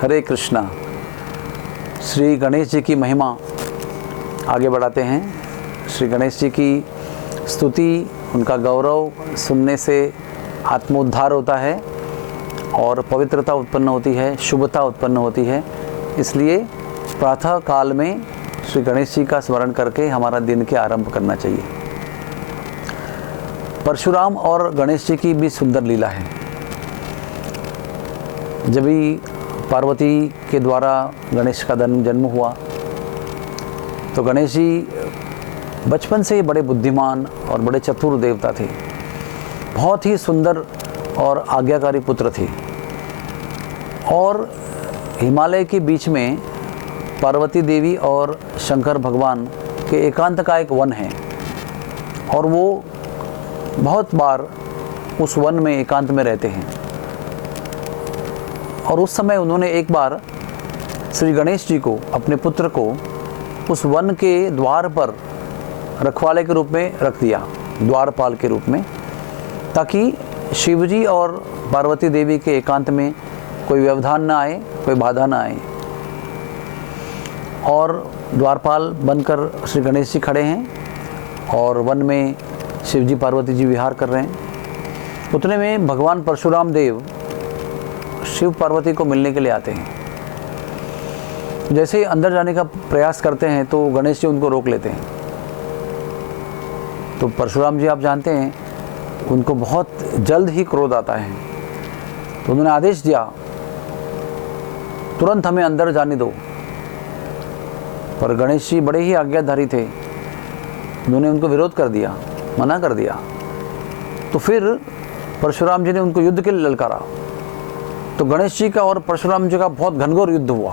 हरे कृष्णा। श्री गणेश जी की महिमा आगे बढ़ाते हैं। श्री गणेश जी की स्तुति, उनका गौरव सुनने से आत्मोद्धार होता है और पवित्रता उत्पन्न होती है, शुभता उत्पन्न होती है। इसलिए प्रातः काल में श्री गणेश जी का स्मरण करके हमारा दिन के आरंभ करना चाहिए। परशुराम और गणेश जी की भी सुंदर लीला है। जब भी पार्वती के द्वारा गणेश का जन्म हुआ तो गणेश जी बचपन से ही बड़े बुद्धिमान और बड़े चतुर देवता थे। बहुत ही सुंदर और आज्ञाकारी पुत्र थे। और हिमालय के बीच में पार्वती देवी और शंकर भगवान के एकांत का एक वन है और वो बहुत बार उस वन में एकांत में रहते हैं। और उस समय उन्होंने एक बार श्री गणेश जी को, अपने पुत्र को, उस वन के द्वार पर रखवाले के रूप में रख दिया, द्वारपाल के रूप में, ताकि शिवजी और पार्वती देवी के एकांत में कोई व्यवधान ना आए, कोई बाधा ना आए। और द्वारपाल बनकर श्री गणेश जी खड़े हैं और वन में शिवजी पार्वती जी विहार कर रहे हैं। उतने में भगवान परशुराम देव शिव पार्वती को मिलने के लिए आते हैं। जैसे ही अंदर जाने का प्रयास करते हैं तो गणेश जी उनको रोक लेते हैं। तो परशुराम जी, आप जानते हैं, उनको बहुत जल्द ही क्रोध आता है। तो उन्होंने आदेश दिया, तुरंत हमें अंदर जाने दो। पर गणेश जी बड़े ही आज्ञाधारी थे, उन्होंने उनको विरोध कर दिया, मना कर दिया। तो फिर परशुराम जी ने उनको युद्ध के लिए ललकारा। तो गणेश जी का और परशुराम जी का बहुत घनघोर युद्ध हुआ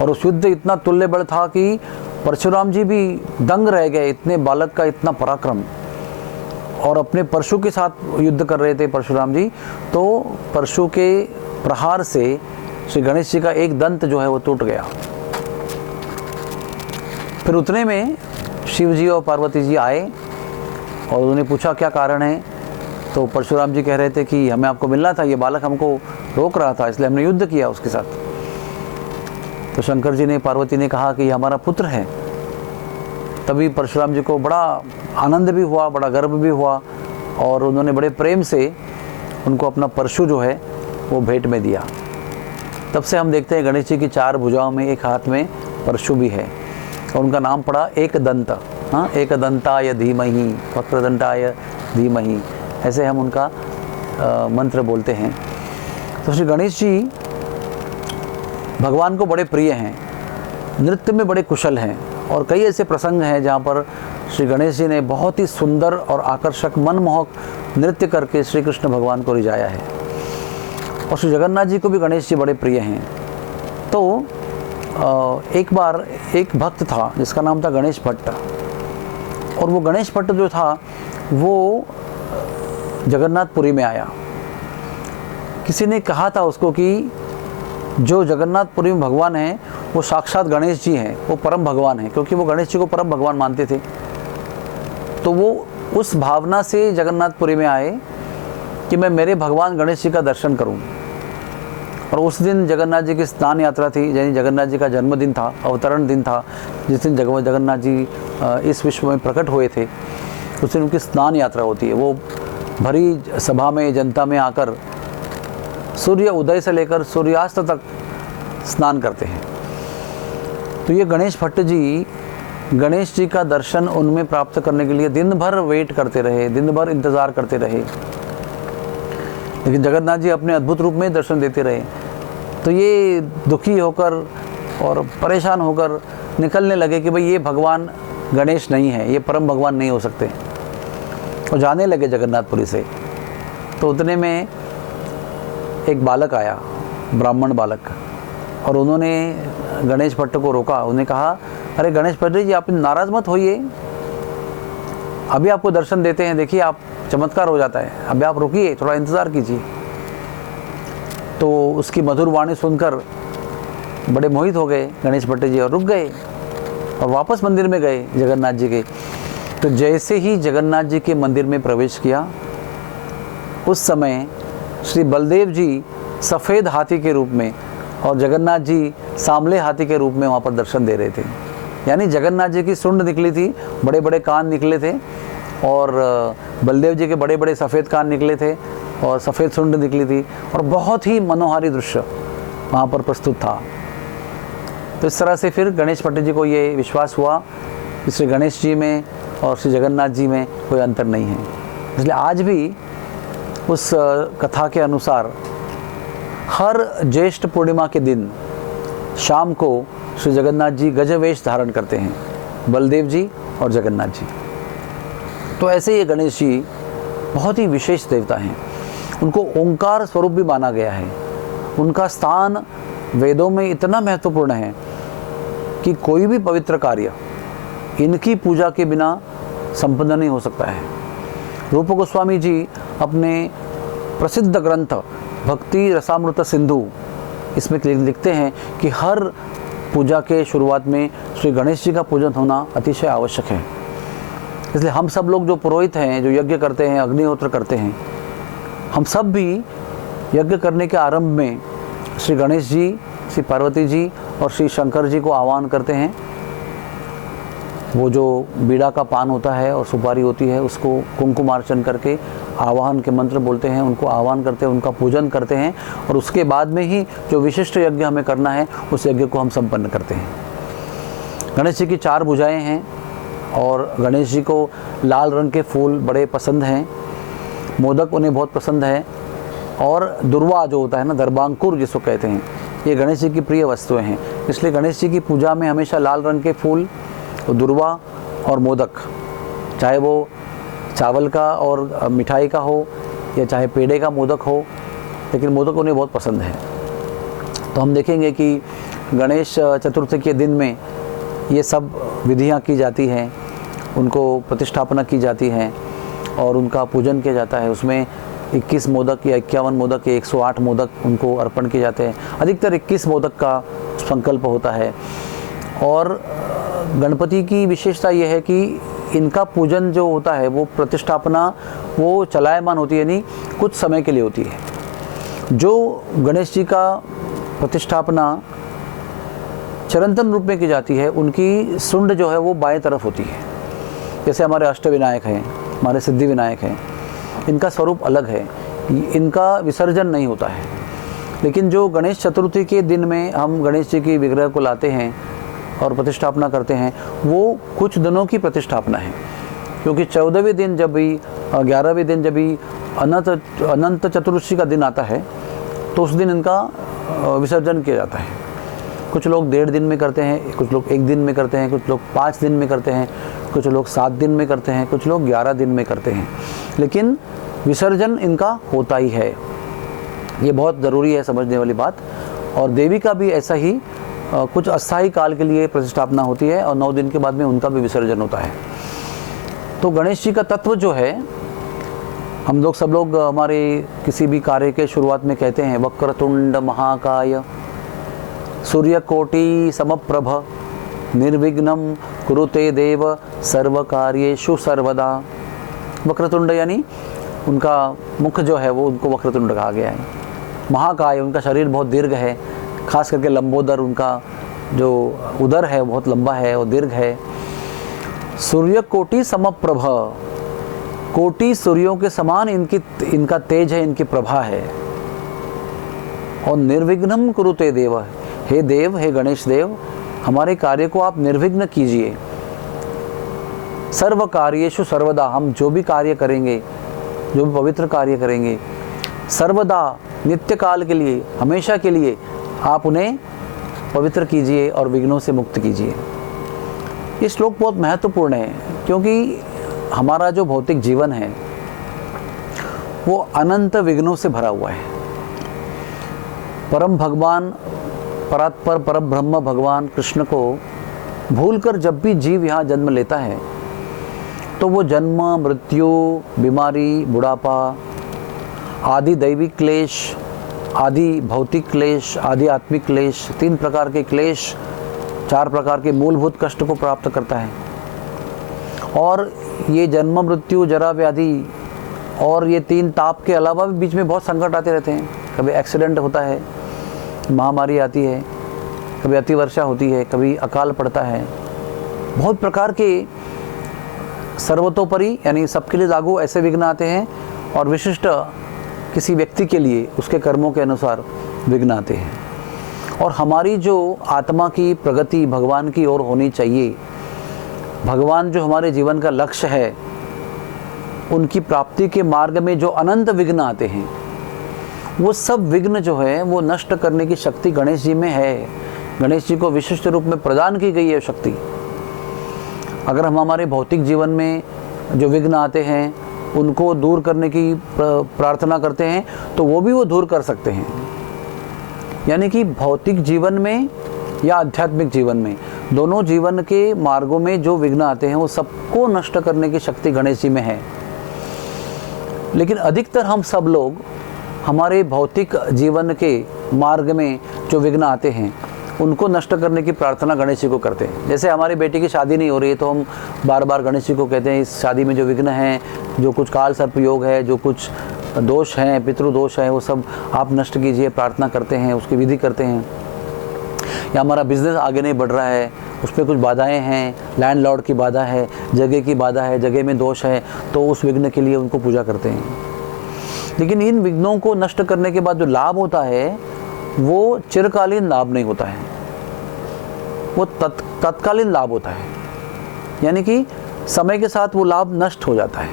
और उस युद्ध इतना तुल्य बल था कि परशुराम जी भी दंग रह गए। इतने बालक का इतना पराक्रम, और अपने परशु के साथ युद्ध कर रहे थे परशुराम जी। तो परशु के प्रहार से श्री गणेश जी का एक दंत जो है वो टूट गया। फिर उतने में शिव जी और पार्वती जी आए और उन्होंने पूछा क्या कारण है। तो परशुराम जी कह रहे थे कि हमें आपको मिलना था, ये बालक हमको रोक रहा था, इसलिए हमने युद्ध किया उसके साथ। तो शंकर जी ने, पार्वती ने कहा कि ये हमारा पुत्र है। तभी परशुराम जी को बड़ा आनंद भी हुआ, बड़ा गर्व भी हुआ और उन्होंने बड़े प्रेम से उनको अपना परशु जो है वो भेंट में दिया। तब से हम देखते हैं गणेश जी की 4 भुजाओं में एक हाथ में परशु भी है और उनका नाम पड़ा एक दंत। हाँ, एक दंताय धीमहि वक्रदंताय धीमहि, ऐसे हम उनका मंत्र बोलते हैं। तो श्री गणेश जी भगवान को बड़े प्रिय हैं, नृत्य में बड़े कुशल हैं और कई ऐसे प्रसंग हैं जहाँ पर श्री गणेश जी ने बहुत ही सुंदर और आकर्षक, मनमोहक नृत्य करके श्री कृष्ण भगवान को रिझाया है। और श्री जगन्नाथ जी को भी गणेश जी बड़े प्रिय हैं। तो एक बार एक भक्त था जिसका नाम था गणेश भट्ट, और वो गणेश भट्ट जो था वो जगन्नाथपुरी में आया। किसी ने कहा था उसको कि जो जगन्नाथपुरी में भगवान हैं वो साक्षात गणेश जी हैं, वो परम भगवान हैं, क्योंकि वो गणेश जी को परम भगवान मानते थे। तो वो उस भावना से जगन्नाथपुरी में आए कि मैं मेरे भगवान गणेश जी का दर्शन करूं। और उस दिन जगन्नाथ जी की स्नान यात्रा थी, यानी जगन्नाथ जी का जन्मदिन था, अवतरण दिन था, जिस दिन जगन्नाथ जी इस विश्व में प्रकट हुए थे। उस दिन उनकी स्नान यात्रा होती है। वो भरी सभा में, जनता में आकर सूर्य उदय से लेकर सूर्यास्त तक स्नान करते हैं। तो ये गणेश भट्ट जी गणेश जी का दर्शन उनमें प्राप्त करने के लिए दिन भर वेट करते रहे, दिन भर इंतज़ार करते रहे, लेकिन जगन्नाथ जी अपने अद्भुत रूप में दर्शन देते रहे। तो ये दुखी होकर और परेशान होकर निकलने लगे कि भाई ये भगवान गणेश नहीं है, ये परम भगवान नहीं हो सकते, और जाने लगे जगन्नाथपुरी से। तो उतने में एक बालक आया, ब्राह्मण बालक, और उन्होंने गणेश भट्ट को रोका। उन्होंने कहा, अरे गणेश भट्ट जी, आप नाराज़ मत होइए, अभी आपको दर्शन देते हैं, देखिए आप चमत्कार हो जाता है, अभी आप रुकिए, थोड़ा इंतज़ार कीजिए। तो उसकी मधुर वाणी सुनकर बड़े मोहित हो गए गणेश भट्ट जी और रुक गए और वापस मंदिर में गए जगन्नाथ जी के। तो जैसे ही जगन्नाथ जी के मंदिर में प्रवेश किया, उस समय श्री बलदेव जी सफ़ेद हाथी के रूप में और जगन्नाथ जी सांवले हाथी के रूप में वहाँ पर दर्शन दे रहे थे। यानी जगन्नाथ जी की सूंड निकली थी, बड़े बड़े कान निकले थे, और बलदेव जी के बड़े बड़े सफ़ेद कान निकले थे और सफ़ेद सूंड निकली थी, और बहुत ही मनोहारी दृश्य वहाँ पर प्रस्तुत था। तो इस तरह से फिर गणेश भट्ट जी को ये विश्वास हुआ कि श्री गणेश जी में और श्री जगन्नाथ जी में कोई अंतर नहीं है। इसलिए आज भी उस कथा के अनुसार हर ज्येष्ठ पूर्णिमा के दिन शाम को श्री जगन्नाथ जी गजवेश धारण करते हैं, बलदेव जी और जगन्नाथ जी। तो ऐसे ये गणेश जी बहुत ही विशेष देवता हैं। उनको ओंकार स्वरूप भी माना गया है। उनका स्थान वेदों में इतना महत्वपूर्ण है कि कोई भी पवित्र कार्य इनकी पूजा के बिना संपन्न नहीं हो सकता है। रूप गोस्वामी जी अपने प्रसिद्ध ग्रंथ भक्ति रसामृत सिंधु इसमें लिखते हैं कि हर पूजा के शुरुआत में श्री गणेश जी का पूजन होना अतिशय आवश्यक है। इसलिए हम सब लोग जो पुरोहित हैं, जो यज्ञ करते हैं, अग्निहोत्र करते हैं, हम सब भी यज्ञ करने के आरंभ में श्री गणेश जी, श्री पार्वती जी और श्री शंकर जी को आह्वान करते हैं। वो जो बीड़ा का पान होता है और सुपारी होती है, उसको कुंकुमार्चन करके आवाहन के मंत्र बोलते हैं, उनको आह्वान करते हैं, उनका पूजन करते हैं, और उसके बाद में ही जो विशिष्ट यज्ञ हमें करना है उस यज्ञ को हम संपन्न करते हैं। गणेश जी की 4 भुजाएं हैं और गणेश जी को लाल रंग के फूल बड़े पसंद हैं, मोदक उन्हें बहुत पसंद है, और दुर्वा जो होता है ना, दरबांकुर जिसको कहते हैं, ये गणेश जी की प्रिय वस्तुएं हैं। इसलिए गणेश जी की पूजा में हमेशा लाल रंग के फूल, दुर्वा और मोदक, चाहे वो चावल का और मिठाई का हो या चाहे पेड़े का मोदक हो, लेकिन मोदक उन्हें बहुत पसंद है। तो हम देखेंगे कि गणेश चतुर्थी के दिन में ये सब विधियां की जाती हैं, उनको प्रतिष्ठापना की जाती है और उनका पूजन किया जाता है। उसमें 21 मोदक या 51 मोदक या 108 मोदक उनको अर्पण किए जाते हैं। अधिकतर 21 मोदक का संकल्प होता है। और गणपति की विशेषता यह है कि इनका पूजन जो होता है वो प्रतिष्ठापना वो चलायमान होती है, यानी कुछ समय के लिए होती है। जो गणेश जी का प्रतिष्ठापना चिरंतन रूप में की जाती है, उनकी सुंड जो है वो बाएं तरफ होती है। जैसे हमारे अष्टविनायक हैं, हमारे सिद्धि विनायक हैं, इनका स्वरूप अलग है, इनका विसर्जन नहीं होता है। लेकिन जो गणेश चतुर्थी के दिन में हम गणेश जी की विग्रह को लाते हैं और प्रतिष्ठापना करते हैं, वो कुछ दिनों की प्रतिष्ठापना है, क्योंकि 14वें दिन जब भी 11वें दिन जब भी अनंत चतुर्दशी का दिन आता है तो उस दिन इनका विसर्जन किया जाता है। कुछ लोग 1.5 दिन में करते हैं, कुछ लोग 1 दिन में करते हैं, कुछ लोग 5 दिन में करते हैं, कुछ लोग 7 दिन में करते हैं, कुछ लोग 11 दिन में करते हैं, लेकिन विसर्जन इनका होता ही है। ये बहुत ज़रूरी है समझने वाली बात। और देवी का भी ऐसा ही कुछ अस्थायी काल के लिए प्रतिष्ठापना होती है और 9 दिन के बाद में उनका भी विसर्जन होता है। तो गणेश जी का तत्व जो है, हम लोग सब लोग हमारे किसी भी कार्य के शुरुआत में कहते हैं वक्रतुंड महाकाय सूर्यकोटि समप्रभ निर्विघ्नं कुरुते देव सर्व कार्येषु सर्वदा। वक्रतुंड यानी उनका मुख जो है वो उनको वक्रतुंड कहा गया है। महाकाय, उनका शरीर बहुत दीर्घ है, खास करके लंबोदर, उनका जो उदर है बहुत लंबा है और दीर्घ है। सूर्यकोटि समप्रभ, कोटि सूर्यों के समान इनका तेज है, इनकी प्रभा है। और निर्विघ्नं कुरुते देव, हे देव, हे गणेश देव, हमारे कार्य को आप निर्विघ्न कीजिए। सर्व कार्येषु सर्वदा, हम जो भी कार्य करेंगे, जो भी पवित्र कार्य करेंगे, सर्वदा नित्य काल के लिए, हमेशा के लिए आप उन्हें पवित्र कीजिए और विघ्नों से मुक्त कीजिए। ये श्लोक बहुत महत्वपूर्ण है, क्योंकि हमारा जो भौतिक जीवन है वो अनंत विघ्नों से भरा हुआ है। परम भगवान, परात्पर परम ब्रह्म भगवान कृष्ण को भूलकर जब भी जीव यहाँ जन्म लेता है तो वो जन्म, मृत्यु, बीमारी, बुढ़ापा आदि दैविक क्लेश, आदि भौतिक क्लेश, आदि आत्मिक क्लेश, 3 प्रकार के क्लेश, 4 प्रकार के मूलभूत कष्ट को प्राप्त करता है। और ये जन्म, मृत्यु, जरा, व्याधि और ये 3 ताप के अलावा भी बीच में बहुत संकट आते रहते हैं। कभी एक्सीडेंट होता है, महामारी आती है, कभी अतिवर्षा होती है, कभी अकाल पड़ता है। बहुत प्रकार के सर्वतोपरि यानी सबके लिए लागू ऐसे विघ्न आते हैं और विशिष्ट किसी व्यक्ति के लिए उसके कर्मों के अनुसार विघ्न आते हैं। और हमारी जो आत्मा की प्रगति भगवान की ओर होनी चाहिए, भगवान जो हमारे जीवन का लक्ष्य है, उनकी प्राप्ति के मार्ग में जो अनंत विघ्न आते हैं, वो सब विघ्न जो है वो नष्ट करने की शक्ति गणेश जी में है। गणेश जी को विशिष्ट रूप में प्रदान की गई है शक्ति। अगर हम हमारे भौतिक जीवन में जो विघ्न आते हैं उनको दूर करने की प्रार्थना करते हैं तो वो भी वो दूर कर सकते हैं। यानी कि भौतिक जीवन में या आध्यात्मिक जीवन में, दोनों जीवन के मार्गों में जो विघ्न आते हैं वो सबको नष्ट करने की शक्ति गणेश जी में है। लेकिन अधिकतर हम सब लोग हमारे भौतिक जीवन के मार्ग में जो विघ्न आते हैं उनको नष्ट करने की प्रार्थना गणेश जी को करते हैं। जैसे हमारी बेटी की शादी नहीं हो रही है तो हम बार बार गणेश जी को कहते हैं, इस शादी में जो विघ्न हैं, जो कुछ काल सर्प योग है, जो कुछ दोष हैं, पितृदोष है, वो सब आप नष्ट कीजिए, प्रार्थना करते हैं, उसकी विधि करते हैं। या हमारा बिजनेस आगे नहीं बढ़ रहा है, उस पर कुछ बाधाएं हैं, लैंडलॉर्ड की बाधा है, जगह की बाधा है, जगह में दोष है, तो उस विघ्न के लिए उनको पूजा करते हैं। लेकिन इन विघ्नों को नष्ट करने के बाद जो लाभ होता है वो चिरकालीन लाभ नहीं होता है, वो तत्कालीन लाभ होता है। यानी कि समय के साथ वो लाभ नष्ट हो जाता है।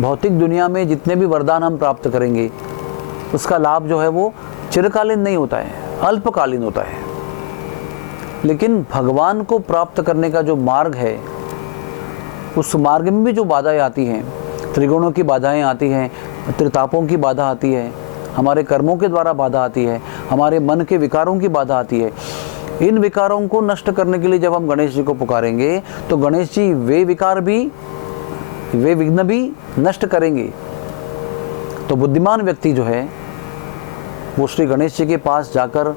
भौतिक दुनिया में जितने भी वरदान हम प्राप्त करेंगे उसका लाभ जो है वो चिरकालीन नहीं होता है, अल्पकालीन होता है। लेकिन भगवान को प्राप्त करने का जो मार्ग है, उस मार्ग में भी जो बाधाएं आती हैं, त्रिगुणों की बाधाएं आती हैं, त्रितापों की बाधा आती है, हमारे कर्मों के द्वारा बाधा आती है, हमारे मन के विकारों की बाधा आती है। इन विकारों को नष्ट करने के लिए जब हम गणेश जी को पुकारेंगे तो गणेश जी वे विघ्न भी नष्ट करेंगे। तो बुद्धिमान व्यक्ति जो है वो श्री गणेश जी के पास जाकर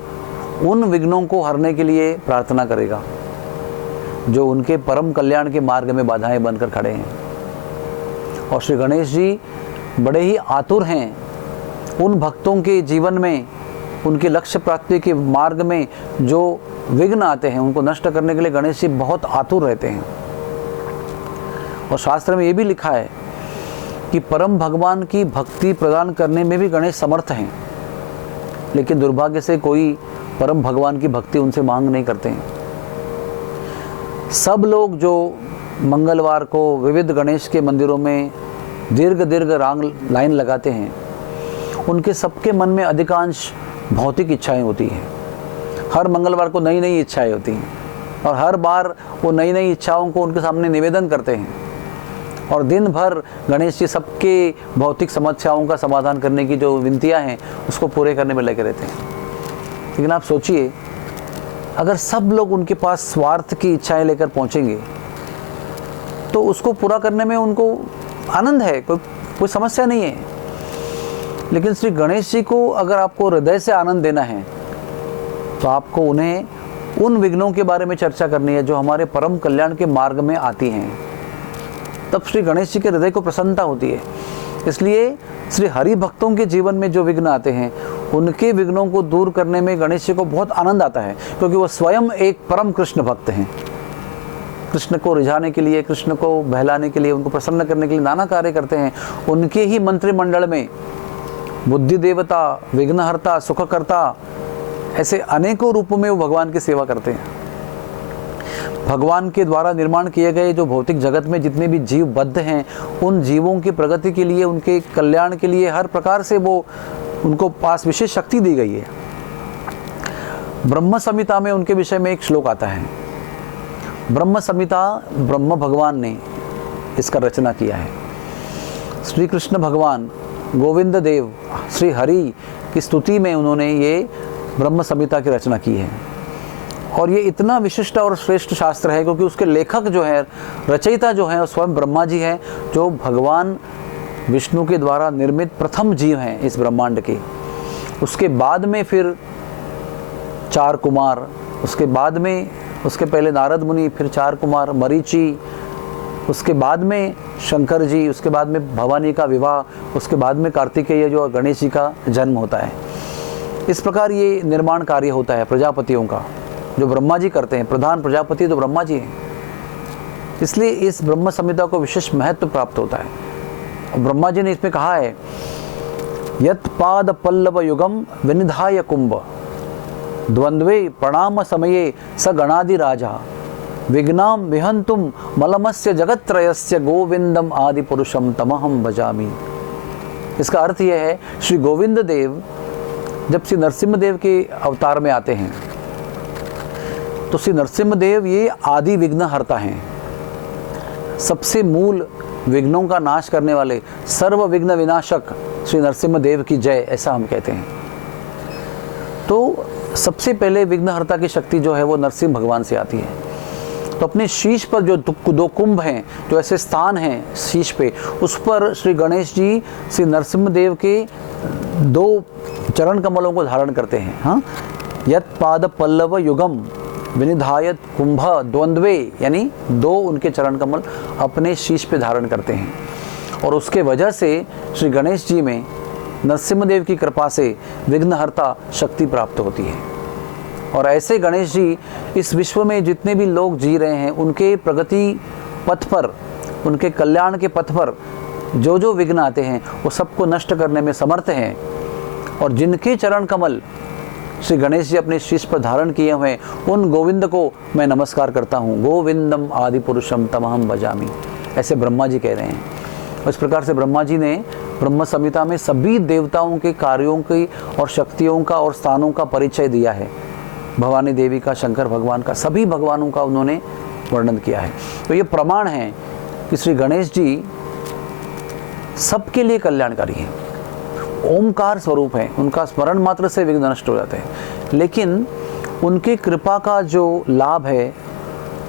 उन विघ्नों को हरने के लिए प्रार्थना करेगा जो उनके परम कल्याण के मार्ग में बाधाएं बनकर खड़े हैं। और श्री गणेश जी बड़े ही आतुर हैं उन भक्तों के जीवन में, उनके लक्ष्य प्राप्ति के मार्ग में जो विघ्न आते हैं उनको नष्ट करने के लिए गणेश जी बहुत आतुर रहते हैं। और शास्त्र में ये भी लिखा है कि परम भगवान की भक्ति प्रदान करने में भी गणेश समर्थ हैं, लेकिन दुर्भाग्य से कोई परम भगवान की भक्ति उनसे मांग नहीं करते हैं। सब लोग जो मंगलवार को विविध गणेश के मंदिरों में दीर्घ लाइन लगाते हैं, उनके सबके मन में अधिकांश भौतिक इच्छाएं होती हैं। हर मंगलवार को नई नई इच्छाएं होती हैं और हर बार वो नई नई इच्छाओं को उनके सामने निवेदन करते हैं और दिन भर गणेश जी सबके भौतिक समस्याओं का समाधान करने की जो विनतियां हैं उसको पूरे करने में लगे रहते हैं। लेकिन आप सोचिए, अगर सब लोग उनके पास स्वार्थ की इच्छाएं लेकर पहुंचेंगे तो उसको पूरा करने में उनको आनंद है, कोई समस्या नहीं है। लेकिन श्री गणेश जी को अगर आपको हृदय से आनंद देना है तो आपको उन्हें उन विघ्नों के बारे में चर्चा करनी है जो हमारे परम कल्याण के मार्ग में आती हैं। तब श्री गणेश जी के हृदय को प्रसन्नता होती है। इसलिए श्री हरि भक्तों के जीवन में जो विघ्न आते हैं उनके विघ्नों को दूर करने में गणेश जी को बहुत आनंद आता है, क्योंकि वो स्वयं एक परम कृष्ण भक्त हैं। कृष्ण को रिझाने के लिए, कृष्ण को बहलाने के लिए, उनको प्रसन्न करने के लिए नाना कार्य करते हैं। उनके ही मंत्रिमंडल में बुद्धि देवता, विघ्नहर्ता, सुखकर्ता, ऐसे अनेकों रूपों में वो भगवान की सेवा करते हैं। भगवान के द्वारा निर्माण किए गए जो भौतिक जगत में जितने भी जीव बद्ध हैं, उन जीवों की प्रगति के लिए, उनके कल्याण के लिए हर प्रकार से वो उनको पास विशेष शक्ति दी गई है। ब्रह्म संहिता में उनके विषय में एक श्लोक आता है। ब्रह्म संहिता ब्रह्म भगवान ने इसका रचना किया है। श्री कृष्ण भगवान गोविंद देव श्री हरि की स्तुति में उन्होंने ये ब्रह्म संहिता की रचना की है। और ये इतना विशिष्ट और श्रेष्ठ शास्त्र है क्योंकि उसके लेखक जो है, रचयिता जो है, स्वयं ब्रह्मा जी हैं, जो भगवान विष्णु के द्वारा निर्मित प्रथम जीव हैं इस ब्रह्मांड के। उसके बाद में फिर 4 कुमार, उसके बाद में, उसके पहले नारद मुनि, फिर 4 कुमार, मरीचि, उसके बाद में शंकर जी, उसके बाद में भवानी का विवाह, उसके बाद में कार्तिकेय जो गणेश जी का जन्म होता है। इस प्रकार ये निर्माण कार्य होता है प्रजापतियों का, जो ब्रह्मा जी करते हैं। प्रधान प्रजापति तो ब्रह्मा जी हैं, इसलिए इस ब्रह्म संहिता को विशेष महत्व प्राप्त होता है। और ब्रह्मा जी ने इसमें कहा है, यत् पाद पल्लव युगम विनिधाय कुंभ द्वंद्वे प्रणाम समये स गणादि राजा विघ्नाम विहंतुम मलमस्य जगत्त्रयस्य गोविंदम आदि पुरुषम तमहम भजामि। इसका अर्थ यह है, श्री गोविंद देव जब श्री नरसिम्ह देव के अवतार में आते हैं तो श्री नरसिम्ह देव ये आदि विघ्न हरता हैं, सबसे मूल विघ्नों का नाश करने वाले सर्व विघ्न विनाशक श्री नरसिम्ह देव की जय, ऐसा हम कहते हैं। तो सबसे पहले विघ्नहर्ता की शक्ति जो है वो नरसिंह भगवान से आती है। तो अपने शीश पर जो दो कुंभ हैं, जो ऐसे स्थान हैं शीश पे, उस पर श्री गणेश जी श्री नरसिम्ह देव के 2 चरण कमलों को धारण करते हैं। हाँ, यत् पाद पल्लव युगम विनिधायत कुंभ द्वंद्वे, यानी 2 उनके चरण कमल अपने शीश पे धारण करते हैं। और उसके वजह से श्री गणेश जी में नरसिम्हदेव की कृपा से विघ्नहर्ता शक्ति प्राप्त होती है। और ऐसे गणेश जी इस विश्व में जितने भी लोग जी रहे हैं, उनके प्रगति पथ पर, उनके कल्याण के पथ पर जो जो विघ्न आते हैं वो सबको नष्ट करने में समर्थ हैं। और जिनके चरण कमल श्री गणेश जी अपने शीश पर धारण किए हुए, उन गोविंद को मैं नमस्कार करता हूँ। गोविंदम आदि पुरुषम तमहम भजामि, ऐसे ब्रह्मा जी कह रहे हैं। इस प्रकार से ब्रह्मा जी ने ब्रह्म संहिता में सभी देवताओं के कार्यों की और शक्तियों का और स्थानों का परिचय दिया है। भवानी देवी का, शंकर भगवान का, सभी भगवानों का उन्होंने वर्णन किया है। तो ये प्रमाण है कि श्री गणेश जी सबके लिए कल्याणकारी हैं, ओमकार स्वरूप हैं। उनका स्मरण मात्र से विघ्न नष्ट हो जाते हैं, लेकिन उनकी कृपा का जो लाभ है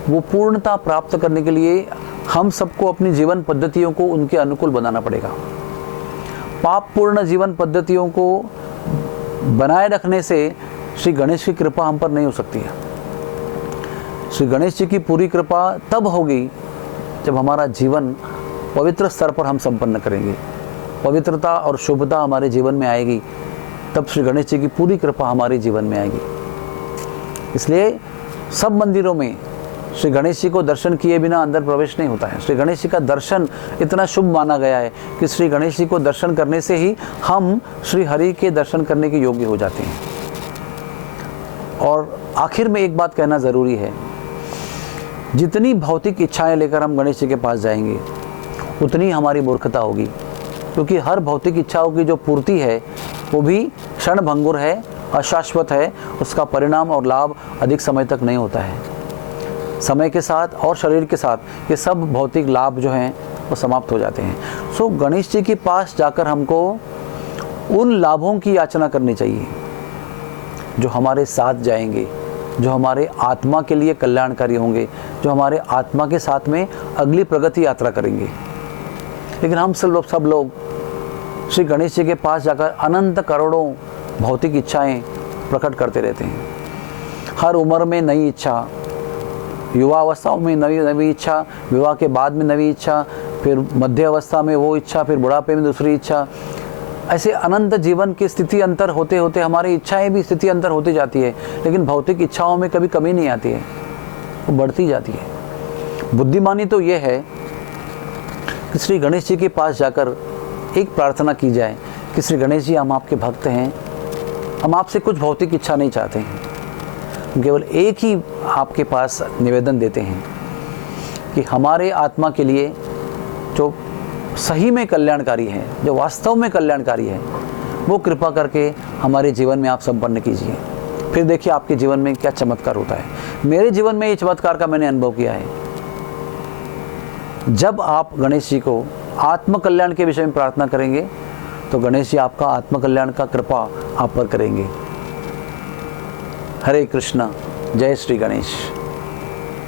वो पूर्णता प्राप्त करने के लिए हम सबको अपनी जीवन पद्धतियों को उनके अनुकूल बनाना पड़ेगा। पाप पूर्ण जीवन पद्धतियों को बनाए रखने से श्री गणेश की कृपा हम पर नहीं हो सकती है। श्री गणेश जी की पूरी कृपा तब होगी जब हमारा जीवन पवित्र स्तर पर हम संपन्न करेंगे, पवित्रता और शुभता हमारे जीवन में आएगी, तब श्री गणेश जी की पूरी कृपा हमारे जीवन में आएगी। इसलिए सब मंदिरों में श्री गणेश जी को दर्शन किए बिना अंदर प्रवेश नहीं होता है। श्री गणेश जी का दर्शन इतना शुभ माना गया है कि श्री गणेश जी को दर्शन करने से ही हम श्री हरि के दर्शन करने के योग्य हो जाते हैं। और आखिर में एक बात कहना ज़रूरी है, जितनी भौतिक इच्छाएं लेकर हम गणेश जी के पास जाएंगे उतनी हमारी मूर्खता होगी, क्योंकि हर भौतिक इच्छाओं की जो पूर्ति है वो भी क्षण भंगुर है, अशाश्वत है। उसका परिणाम और लाभ अधिक समय तक नहीं होता है। समय के साथ और शरीर के साथ ये सब भौतिक लाभ जो हैं वो समाप्त हो जाते हैं। सो गणेश जी के पास जाकर हमको उन लाभों की याचना करनी चाहिए जो हमारे साथ जाएंगे, जो हमारे आत्मा के लिए कल्याणकारी होंगे, जो हमारे आत्मा के साथ में अगली प्रगति यात्रा करेंगे। लेकिन हम सब लोग श्री गणेश जी के पास जाकर अनंत करोड़ों भौतिक इच्छाएं प्रकट करते रहते हैं। हर उम्र में नई इच्छा, युवा अवस्थाओं में नई इच्छा, विवाह के बाद में नई इच्छा, फिर मध्य अवस्था में वो इच्छा, फिर बुढ़ापे में दूसरी इच्छा। ऐसे अनंत जीवन की स्थिति अंतर होते होते हमारी इच्छाएं भी स्थिति अंतर होती जाती है, लेकिन भौतिक इच्छाओं में कभी कमी नहीं आती है, वो बढ़ती जाती है। बुद्धिमानी तो ये है कि श्री गणेश जी के पास जाकर एक प्रार्थना की जाए कि श्री गणेश जी, हम आपके भक्त हैं, हम आपसे कुछ भौतिक इच्छा नहीं चाहते हैं, हम केवल एक ही आपके पास निवेदन देते हैं कि हमारे आत्मा के लिए जो सही में कल्याणकारी है, जो वास्तव में कल्याणकारी है, वो कृपा करके हमारे जीवन में आप संपन्न कीजिए। फिर देखिए आपके जीवन में क्या चमत्कार होता है। मेरे जीवन में ये चमत्कार का मैंने अनुभव किया है। जब आप गणेश जी को आत्म कल्याण के विषय में प्रार्थना करेंगे तो गणेश जी आपका आत्म कल्याण का कृपा आप पर करेंगे। हरे कृष्णा, जय श्री गणेश।